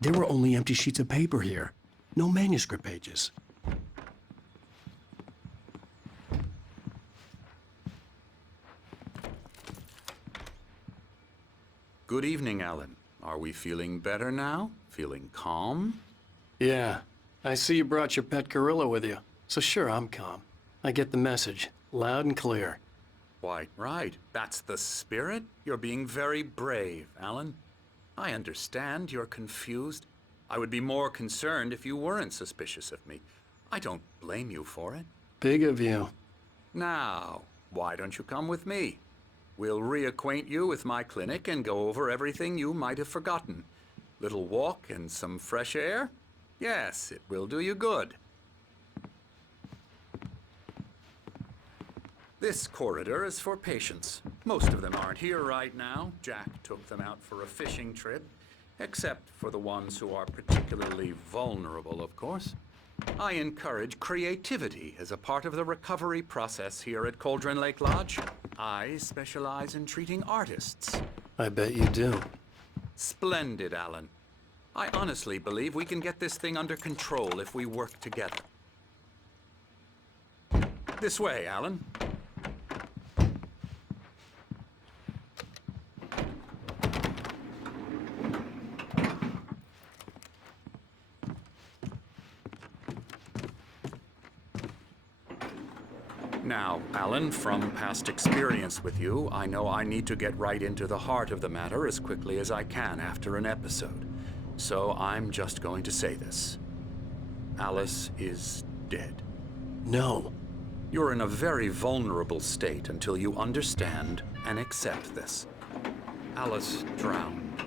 There were only empty sheets of paper here. No manuscript pages. Good evening, Alan. Are we feeling better now? Feeling calm? Yeah. I see you brought your pet gorilla with you. So sure, I'm calm. I get the message. Loud and clear. Why, right. That's the spirit. You're being very brave, Alan. I understand you're confused. I would be more concerned if you weren't suspicious of me. I don't blame you for it. Big of you. Now, why don't you come with me? We'll reacquaint you with my clinic and go over everything you might have forgotten. Little walk and some fresh air? Yes, it will do you good. This corridor is for patients. Most of them aren't here right now. Jack took them out for a fishing trip, except for the ones who are particularly vulnerable, of course. I encourage creativity as a part of the recovery process here at Cauldron Lake Lodge. I specialize in treating artists. I bet you do. Splendid, Alan. I honestly believe we can get this thing under control if we work together. This way, Alan. Now, Alan, from past experience with you, I know I need to get right into the heart of the matter as quickly as I can after an episode. So I'm just going to say this. Alice is dead. No. You're in a very vulnerable state until you understand and accept this. Alice drowned,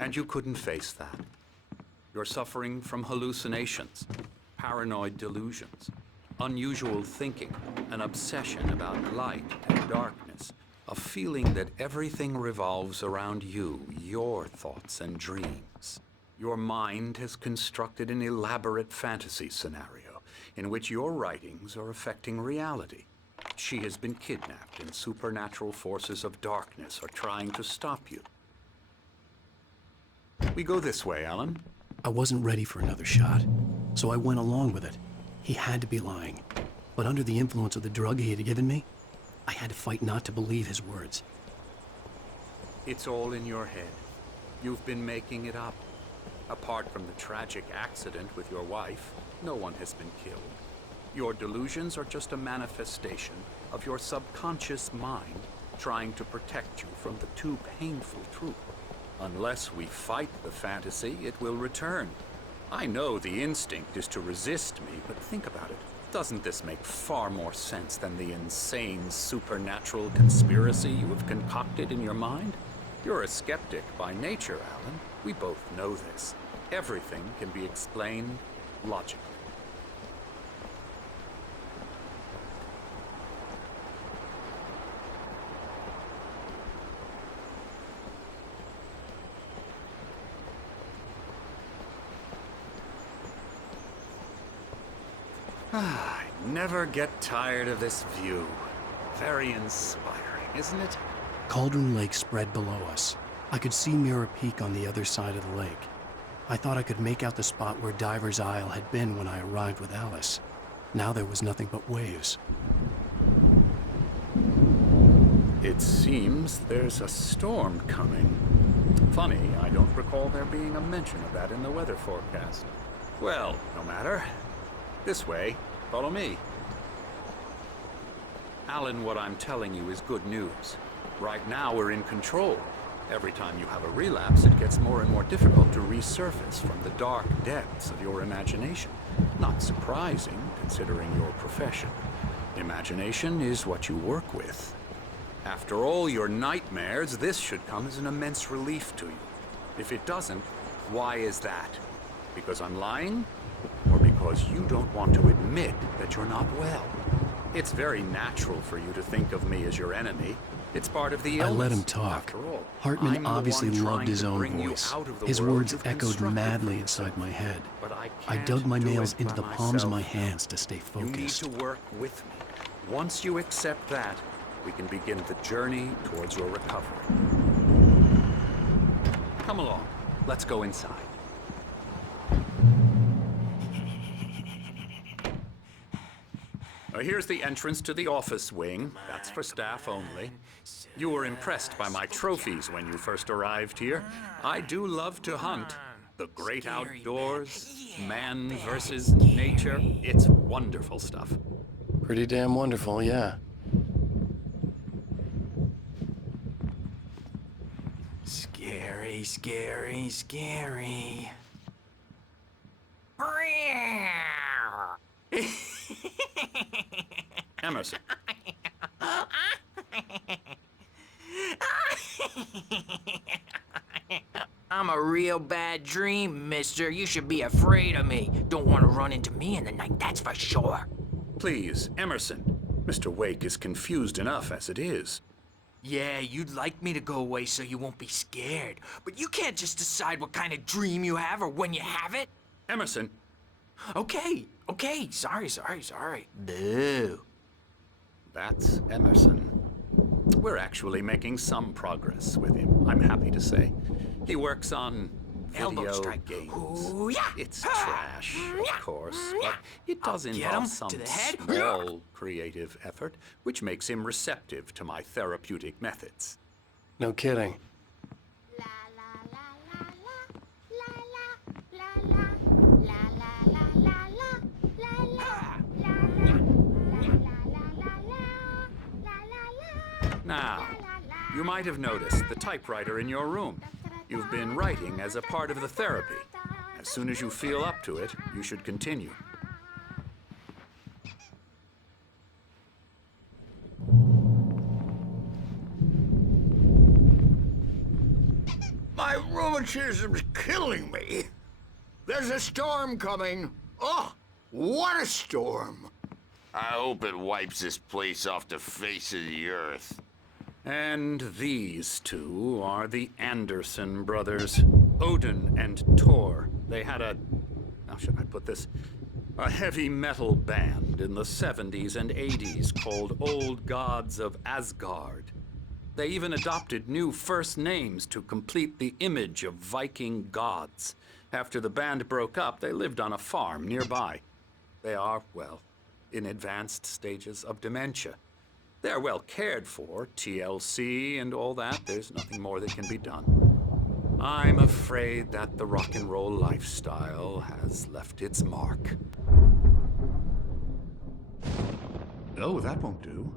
and you couldn't face that. You're suffering from hallucinations, paranoid delusions, unusual thinking, an obsession about light and darkness, a feeling that everything revolves around you, your thoughts and dreams. Your mind has constructed an elaborate fantasy scenario in which your writings are affecting reality. She has been kidnapped and supernatural forces of darkness are trying to stop you. We go this way, Alan. I wasn't ready for another shot, so I went along with it. He had to be lying. But under the influence of the drug he had given me, I had to fight not to believe his words. It's all in your head. You've been making it up. Apart from the tragic accident with your wife, no one has been killed. Your delusions are just a manifestation of your subconscious mind trying to protect you from the too painful truth. Unless we fight the fantasy, it will return. I know the instinct is to resist me, but think about it. Doesn't this make far more sense than the insane supernatural conspiracy you have concocted in your mind? You're a skeptic by nature, Alan. We both know this. Everything can be explained logically. I never get tired of this view. Very inspiring, isn't it? Cauldron Lake spread below us. I could see Mirror Peak on the other side of the lake. I thought I could make out the spot where Diver's Isle had been when I arrived with Alice. Now there was nothing but waves. It seems there's a storm coming. Funny, I don't recall there being a mention of that in the weather forecast. Well, no matter. This way. Follow me. Alan, what I'm telling you is good news. Right now we're in control. Every time you have a relapse, it gets more and more difficult to resurface from the dark depths of your imagination. Not surprising, considering your profession. Imagination is what you work with. After all your nightmares, this should come as an immense relief to you. If it doesn't, why is that? Because I'm lying? Or because you don't want to admit that you're not well? It's very natural for you to think of me as your enemy. It's part of the illness. I let him talk. After all, Hartman I'm obviously the one loved trying his to own bring you voice. out of the His world words you've echoed constructed madly for inside yourself. my head. But I I can't dug my do nails it into by the palms of myself. my hands to stay You need focused. to work with me. Once you accept that, we can begin the journey towards your recovery. Come along. Let's go inside. Here's the entrance to the office wing. That's for staff only. You were impressed by my trophies when you first arrived here. I do love to hunt. The great outdoors, man versus nature. It's wonderful stuff. Pretty damn wonderful, yeah. Scary, scary, scary. Emerson. I'm a real bad dream, mister. You should be afraid of me. Don't want to run into me in the night, that's for sure. Please, Emerson. Mr. Wake is confused enough as it is. Yeah, you'd like me to go away so you won't be scared. But you can't just decide what kind of dream you have or when you have it. Emerson. Okay. Sorry. Boo. That's Emerson. We're actually making some progress with him, I'm happy to say. He works on Elbow video strike. games. Ooh, yeah. It's trash, of course, but it does I'll get involve him some to the head. small creative effort, which makes him receptive to my therapeutic methods. No kidding. Now, you might have noticed the typewriter in your room. You've been writing as a part of the therapy. As soon as you feel up to it, you should continue. My rheumatism's killing me. There's a storm coming. Oh, what a storm. I hope it wipes this place off the face of the earth. And these two are the Anderson brothers, Odin and Thor. They had how should I put this? A heavy metal band in the 70s and 80s called Old Gods of Asgard. They even adopted new first names to complete the image of Viking gods. After the band broke up, they lived on a farm nearby. They are, well, in advanced stages of dementia. They're well cared for, TLC and all that. There's nothing more that can be done. I'm afraid that the rock and roll lifestyle has left its mark. Oh, that won't do.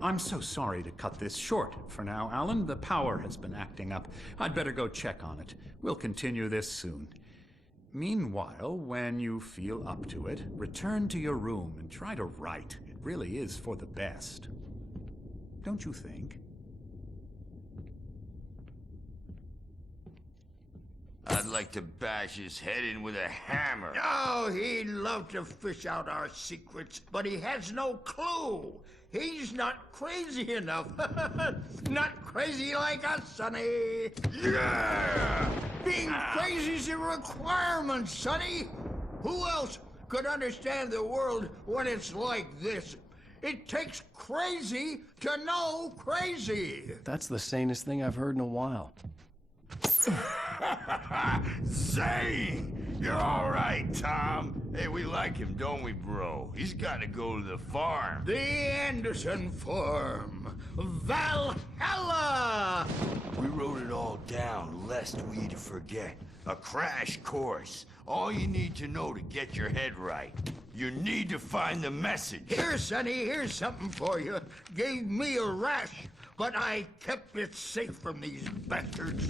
I'm so sorry to cut this short for now, Alan. The power has been acting up. I'd better go check on it. We'll continue this soon. Meanwhile, when you feel up to it, return to your room and try to write. It really is for the best. Don't you think? I'd like to bash his head in with a hammer. Oh, he'd love to fish out our secrets, but he has no clue. He's not crazy enough. Not crazy like us, Sonny. Yeah! Being crazy's a requirement, Sonny. Who else could understand the world when it's like this? It takes crazy to know crazy. That's the sanest thing I've heard in a while. Zane! You're all right, Tom. Hey, we like him, don't we, bro? He's got to go to the farm. The Anderson Farm. Valhalla! We wrote it all down, lest we forget. A crash course. All you need to know to get your head right. You need to find the message. Here, Sonny, here's something for you. Gave me a rash, but I kept it safe from these bastards.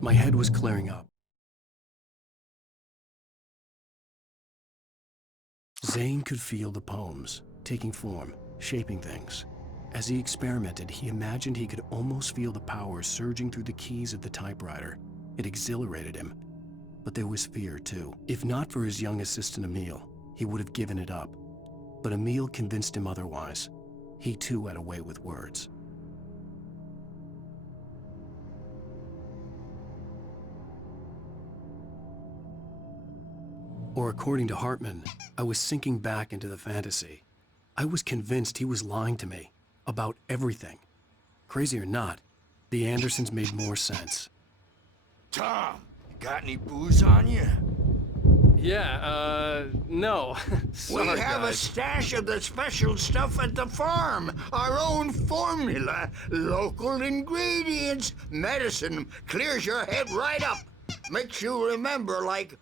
My head was clearing up. Zane could feel the poems, taking form, shaping things. As he experimented, he imagined he could almost feel the power surging through the keys of the typewriter. It exhilarated him. But there was fear, too. If not for his young assistant Emil, he would have given it up. But Emil convinced him otherwise. He too had a way with words. Or according to Hartman, I was sinking back into the fantasy. I was convinced he was lying to me about everything. Crazy or not, the Andersons made more sense. Tom, got any booze on you? No. Sorry, We have a guys. stash of the special stuff at the farm. Our own formula. Local ingredients. Medicine. Clears your head right up. Makes you remember like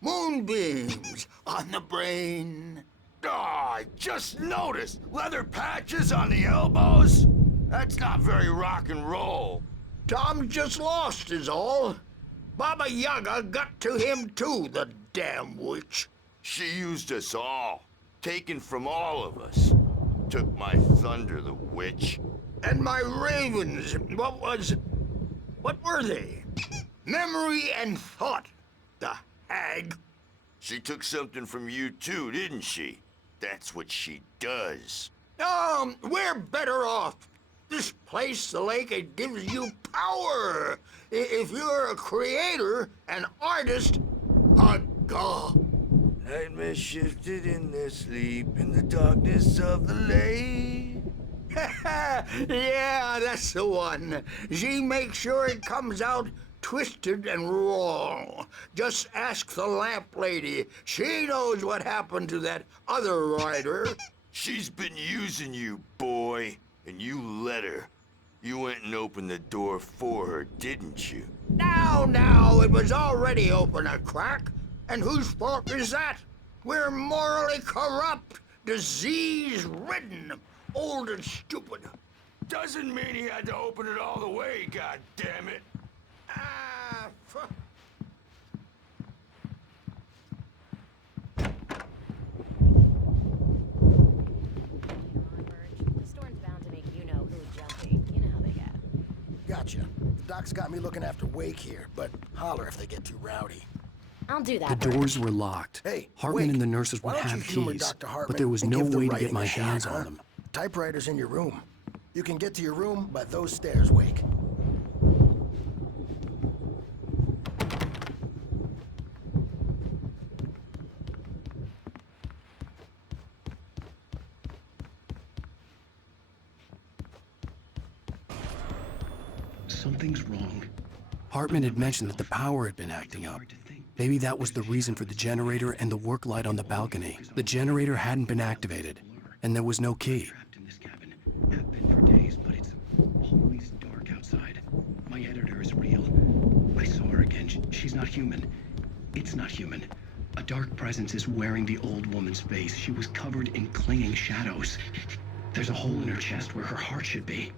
moonbeams on the brain. Oh, I just noticed. Leather patches on the elbows? That's not very rock and roll. Tom just lost is all. Baba Yaga got to him too, the damn witch. She used us all. Taken from all of us. Took my thunder, the witch. And my ravens, what were they? Memory and thought, the hag. She took something from you too, didn't she? That's what she does. We're better off. This place, the lake, it gives you power. If you're a creator, an artist, a god. Nightmare shifted in their sleep in the darkness of the lake. Yeah, that's the one. She makes sure it comes out twisted and wrong. Just ask the lamp lady. She knows what happened to that other writer. She's been using you, boy, and you let her. You went and opened the door for her, didn't you? Now, it was already open a crack. And whose fault is that? We're morally corrupt, disease-ridden, old and stupid. Doesn't mean he had to open it all the way, goddammit. The storm's bound to make you-know-who jumpy. You know how they get. Gotcha. Doc's got me looking after Wake here, but holler if they get too rowdy. I'll do that. The doors were locked. Hey, Hartman Wake, and the nurses why would don't you have humor keys, Dr. Hartman but there was and no give the way to writing get my a shot, hands huh? on them. Typewriter's in your room. You can get to your room by those stairs, Wake. Something's wrong. Hartman had mentioned that the power had been acting up. Maybe that was the reason for the generator and the work light on the balcony. The generator hadn't been activated, and there was no key. In this cabin. Have been for days, but it's always dark outside. My editor is real. I saw her again. She's not human. It's not human. A dark presence is wearing the old woman's face. She was covered in clinging shadows. There's a hole in her chest where her heart should be.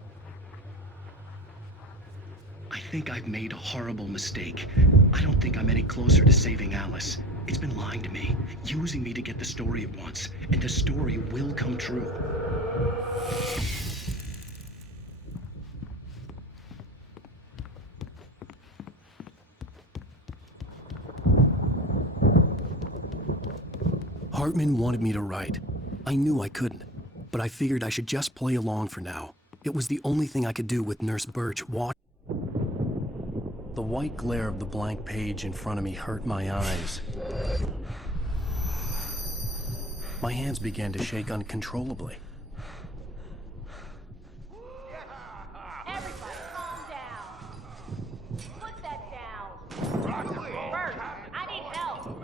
I think I've made a horrible mistake. I don't think I'm any closer to saving Alice. It's been lying to me, using me to get the story it wants, and the story will come true. Hartman wanted me to write. I knew I couldn't, but I figured I should just play along for now. It was the only thing I could do with Nurse Birch watching. The white glare of the blank page in front of me hurt my eyes. My hands began to shake uncontrollably. Everybody, calm down. Put that down. Bert, I need help.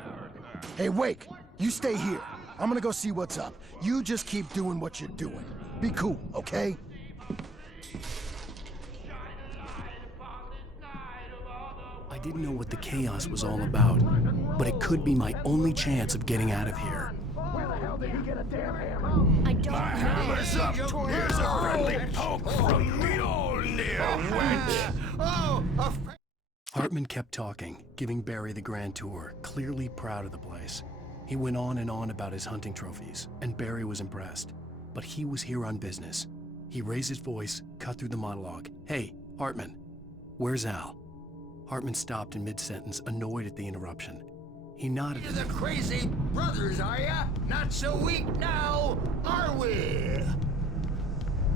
Hey, Wake, you stay here. I'm gonna go see what's up. You just keep doing what you're doing. Be cool, okay? I didn't know what the chaos was all about, but it could be my only chance of getting out of here. Where the hell did he get a damn hammer? I don't know. Hammer's up! Here's a friendly poke from me, old near witch! Hartman kept talking, giving Barry the grand tour, clearly proud of the place. He went on and on about his hunting trophies, and Barry was impressed. But he was here on business. He raised his voice, cut through the monologue. Hey, Hartman, where's Al? Hartman stopped in mid-sentence, annoyed at the interruption. He nodded. You're the crazy brothers, are ya? Not so weak now, are we?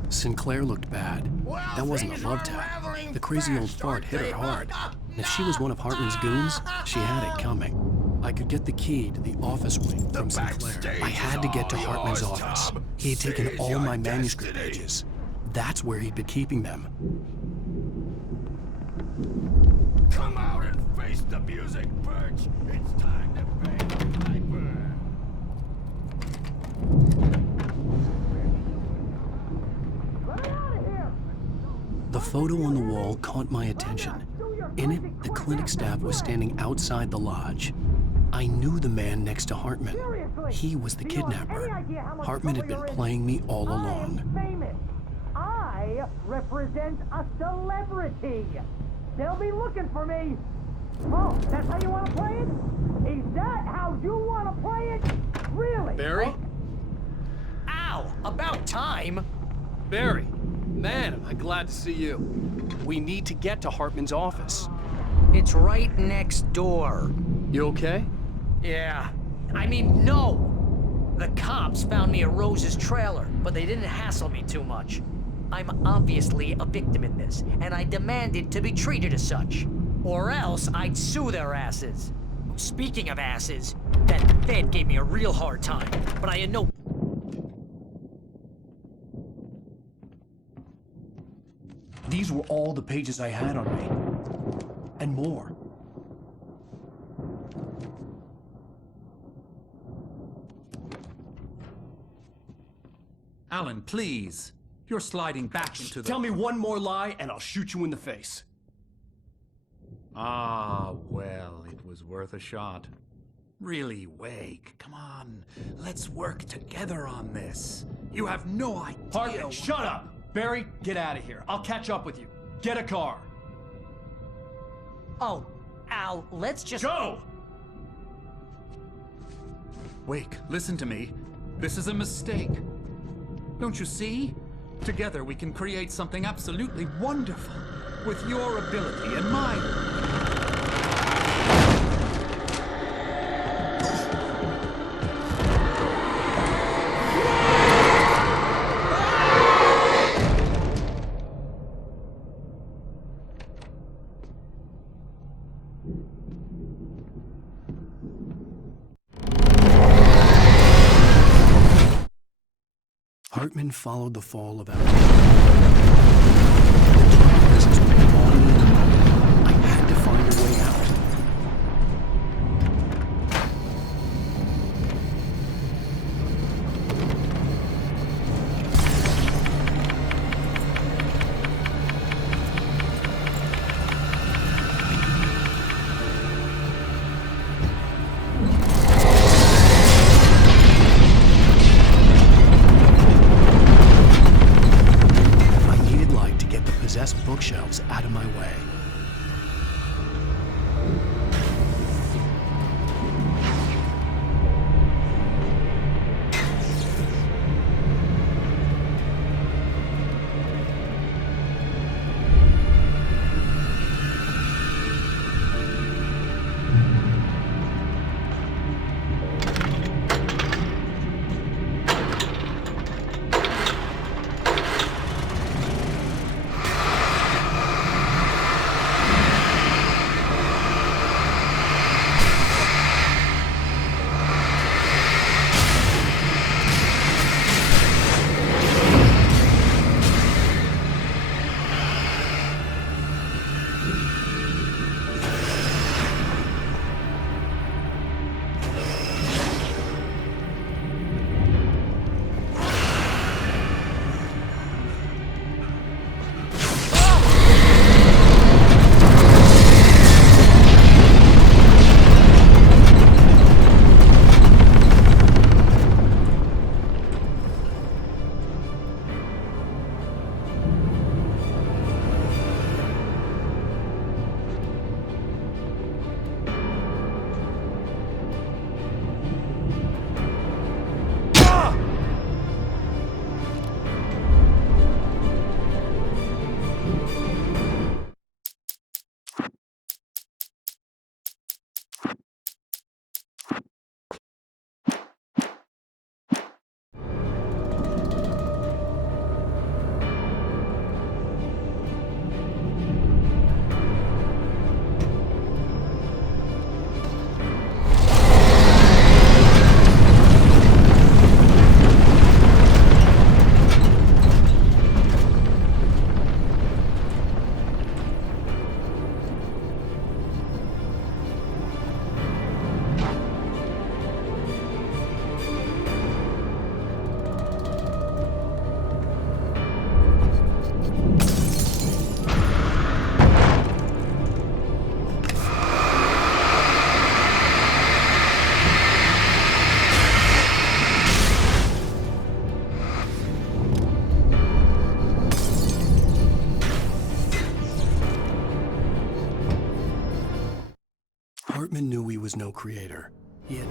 Sinclair looked bad. Well, That wasn't a things love are tap. unraveling The crazy old fast, fart aren't hit her they? hard. And if she was one of Hartman's goons, she had it coming. I could get the key to the office wing from Sinclair. backstage I had to get to is all Hartman's yours, office. Tom. He had taken Seize all your my manuscript destiny. pages. That's where he'd been keeping them. Come out and face the music, Birch! It's time to The photo on the wall caught my attention. In it, the clinic staff was standing outside the lodge. I knew the man next to Hartman. He was the kidnapper. Hartman had been playing me all along. I represent a celebrity. They'll be looking for me. Oh, that's how you want to play it? Is that how you want to play it? Really? Barry? Ow! About time! Barry, man, am I glad to see you. We need to get to Hartman's office. It's right next door. You okay? Yeah. I mean, no! The cops found me at Rose's trailer, but they didn't hassle me too much. I'm obviously a victim in this, and I demanded to be treated as such. Or else I'd sue their asses. Speaking of asses, that Fed gave me a real hard time, but I had no... These were all the pages I had on me. And more. Alan, please. You're sliding back into the... Tell me one more lie and I'll shoot you in the face. Ah, well, it was worth a shot. Really, Wake, come on. Let's work together on this. You have no idea... Hartman, shut up! Barry, get out of here. I'll catch up with you. Get a car. Oh, Al, let's just... Go! Wake, listen to me. This is a mistake. Don't you see? Together we can create something absolutely wonderful. With your ability and mine. Hartman followed the fall of Alice. I had to find a way out. Bookshelves out of my way. Hartman knew he was no creator. He had...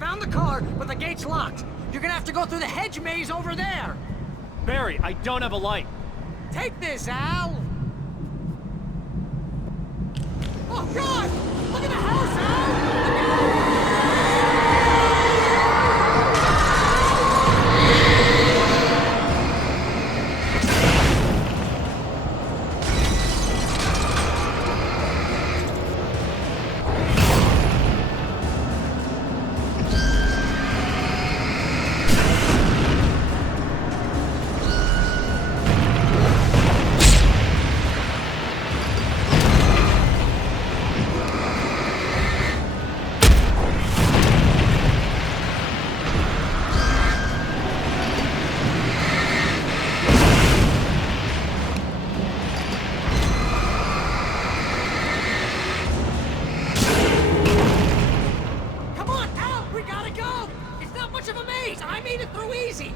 Found the car, but the gate's locked. You're gonna have to go through the hedge maze over there. Barry, I don't have a light. Take this, Al. Oh, God! Look at the house, Al! Look out! I made it through easy.